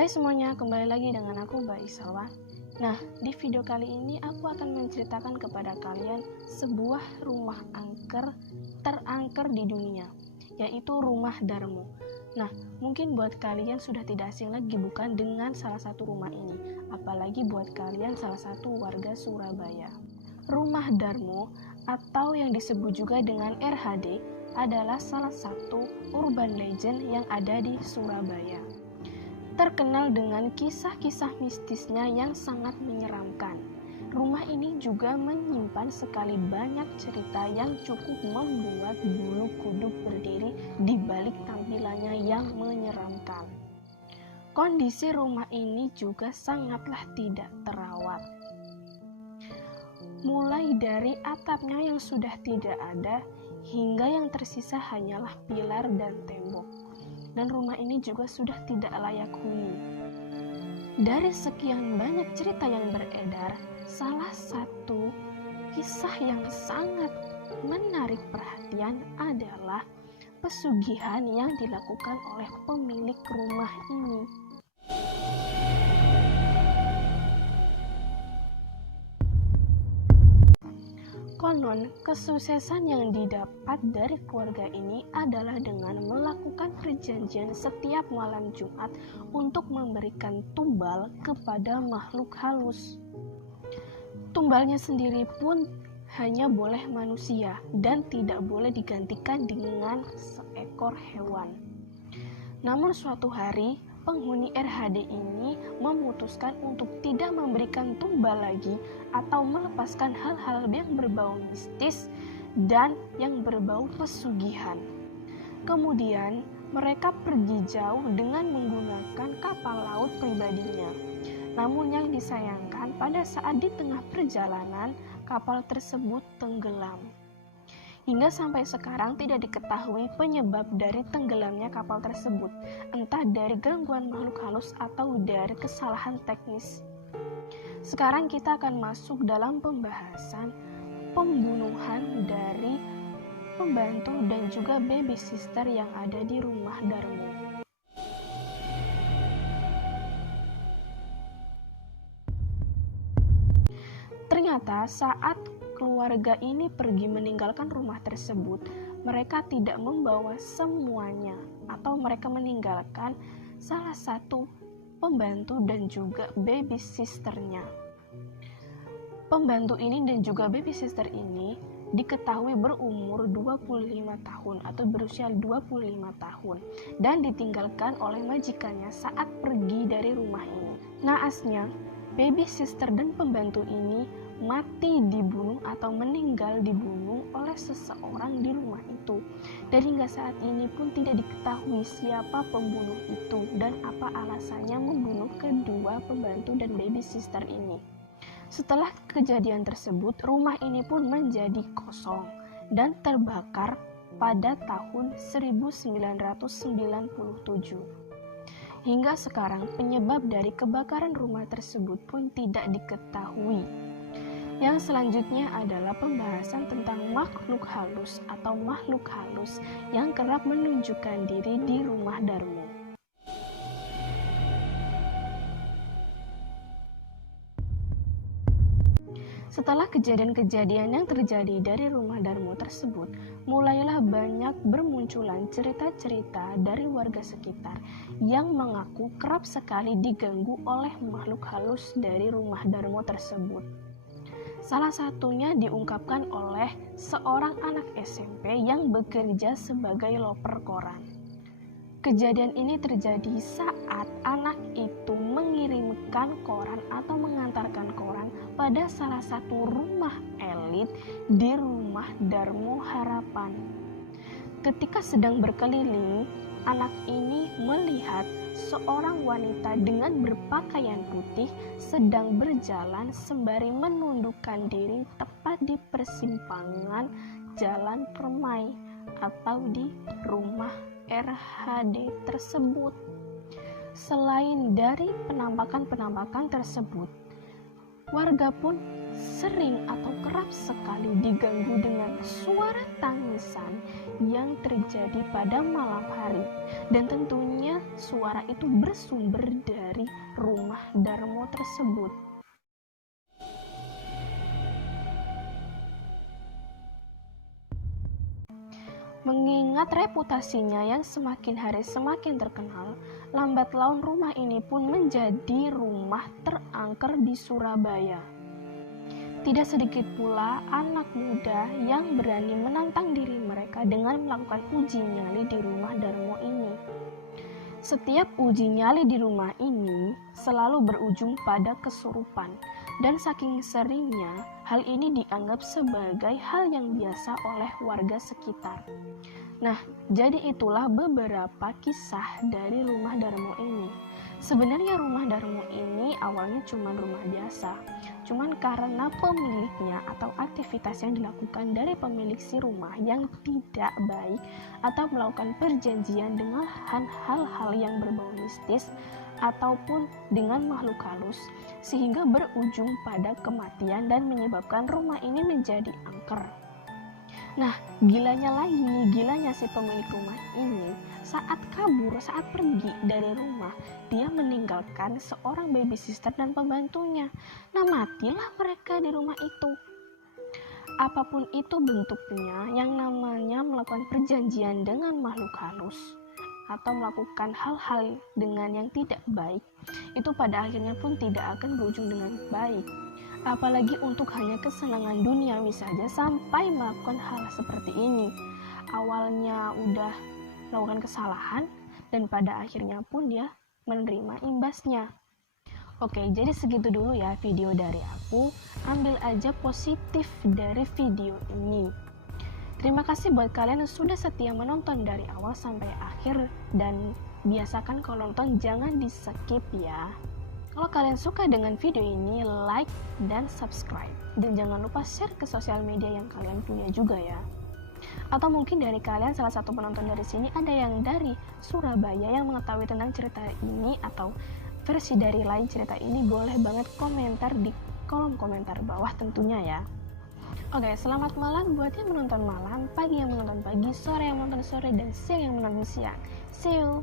Hai semuanya, kembali lagi dengan aku Mbak Isalwa. Nah, di video kali ini aku akan menceritakan kepada kalian sebuah rumah angker terangker di dunia, yaitu Rumah Darmo. Nah, mungkin buat kalian sudah tidak asing lagi bukan dengan salah satu rumah ini, apalagi buat kalian salah satu warga Surabaya. Rumah Darmo atau yang disebut juga dengan RHD adalah salah satu urban legend yang ada di Surabaya. Terkenal dengan kisah-kisah mistisnya yang sangat menyeramkan. Rumah ini juga menyimpan sekali banyak cerita yang cukup membuat bulu kuduk berdiri di balik tampilannya yang menyeramkan. Kondisi rumah ini juga sangatlah tidak terawat. Mulai dari atapnya yang sudah tidak ada, hingga yang tersisa hanyalah pilar dan tembok. Dan rumah ini juga sudah tidak layak huni. Dari sekian banyak cerita yang beredar, salah satu kisah yang sangat menarik perhatian adalah pesugihan yang dilakukan oleh pemilik rumah ini. Konon, kesuksesan yang didapat dari keluarga ini adalah dengan melakukan perjanjian setiap malam Jumat untuk memberikan tumbal kepada makhluk halus. Tumbalnya sendiri pun hanya boleh manusia dan tidak boleh digantikan dengan seekor hewan. Namun suatu hari, penghuni RHD ini memutuskan untuk tidak memberikan tumbal lagi atau melepaskan hal-hal yang berbau mistis dan yang berbau pesugihan. Kemudian mereka pergi jauh dengan menggunakan kapal laut pribadinya. Namun yang disayangkan, pada saat di tengah perjalanan kapal tersebut tenggelam. Hingga sampai sekarang tidak diketahui penyebab dari tenggelamnya kapal tersebut, entah dari gangguan makhluk halus atau dari kesalahan teknis. Sekarang kita akan masuk dalam pembahasan pembunuhan dari pembantu dan juga baby sister yang ada di Rumah Darmo. Ternyata saat keluarga ini pergi meninggalkan rumah tersebut, mereka tidak membawa semuanya atau mereka meninggalkan salah satu pembantu dan juga baby sisternya. Pembantu ini dan juga baby sister ini diketahui berumur 25 tahun atau berusia 25 tahun dan ditinggalkan oleh majikannya saat pergi dari rumah ini. Naasnya, baby sister dan pembantu ini mati dibunuh atau meninggal dibunuh oleh seseorang di rumah itu. Dan hingga saat ini pun tidak diketahui siapa pembunuh itu dan apa alasannya membunuh kedua pembantu dan baby sister ini. Setelah kejadian tersebut, rumah ini pun menjadi kosong dan terbakar pada tahun 1997. Hingga sekarang penyebab dari kebakaran rumah tersebut pun tidak diketahui. Yang selanjutnya adalah pembahasan tentang makhluk halus atau makhluk halus yang kerap menunjukkan diri di Rumah Darmo. Setelah kejadian-kejadian yang terjadi dari Rumah Darmo tersebut, mulailah banyak bermunculan cerita-cerita dari warga sekitar yang mengaku kerap sekali diganggu oleh makhluk halus dari Rumah Darmo tersebut. Salah satunya diungkapkan oleh seorang anak SMP yang bekerja sebagai loper koran. Kejadian ini terjadi saat anak itu mengirimkan koran atau mengantarkan koran pada salah satu rumah elit di Rumah Darmo Harapan. Ketika sedang berkeliling, anak ini melihat seorang wanita dengan berpakaian putih sedang berjalan sembari menundukkan diri tepat di persimpangan Jalan Permai atau di rumah RHD tersebut. Selain dari penampakan-penampakan tersebut, warga pun sering atau kerap sekali diganggu dengan suara tangisan yang terjadi pada malam hari, dan tentunya suara itu bersumber dari rumah Darmo tersebut. Mengingat reputasinya yang semakin hari semakin terkenal, lambat laun rumah ini pun menjadi rumah terangker di Surabaya. Tidak sedikit pula anak muda yang berani menantang diri mereka dengan melakukan uji nyali di rumah Darmo ini. Setiap uji nyali di rumah ini selalu berujung pada kesurupan, dan saking seringnya hal ini dianggap sebagai hal yang biasa oleh warga sekitar. Nah, jadi itulah beberapa kisah dari rumah Darmo ini. Sebenarnya rumah Darmo ini awalnya cuma rumah biasa, cuman karena pemiliknya atau aktivitas yang dilakukan dari pemilik si rumah yang tidak baik atau melakukan perjanjian dengan hal-hal yang berbau mistis ataupun dengan makhluk halus, sehingga berujung pada kematian dan menyebabkan rumah ini menjadi angker. Nah, gilanya si pemilik rumah ini saat pergi dari rumah, dia meninggalkan seorang babysitter dan pembantunya. Nah, matilah mereka di rumah itu. Apapun itu bentuknya, yang namanya melakukan perjanjian dengan makhluk halus atau melakukan hal-hal dengan yang tidak baik, itu pada akhirnya pun tidak akan berujung dengan baik. Apalagi untuk hanya kesenangan duniawi saja sampai melakukan hal seperti ini. Awalnya udah melakukan kesalahan dan pada akhirnya pun dia menerima imbasnya. Oke, jadi segitu dulu ya video dari aku. Ambil aja positif dari video ini. Terima kasih buat kalian yang sudah setia menonton dari awal sampai akhir, dan biasakan kalau nonton jangan di skip ya. Kalau kalian suka dengan video ini, like dan subscribe, dan jangan lupa share ke sosial media yang kalian punya juga ya. Atau mungkin dari kalian salah satu penonton dari sini ada yang dari Surabaya yang mengetahui tentang cerita ini atau versi dari lain cerita ini, boleh banget komentar di kolom komentar bawah tentunya ya. Oke, selamat malam buat yang menonton malam, pagi yang menonton pagi, sore yang menonton sore, dan siang yang menonton siang. See you!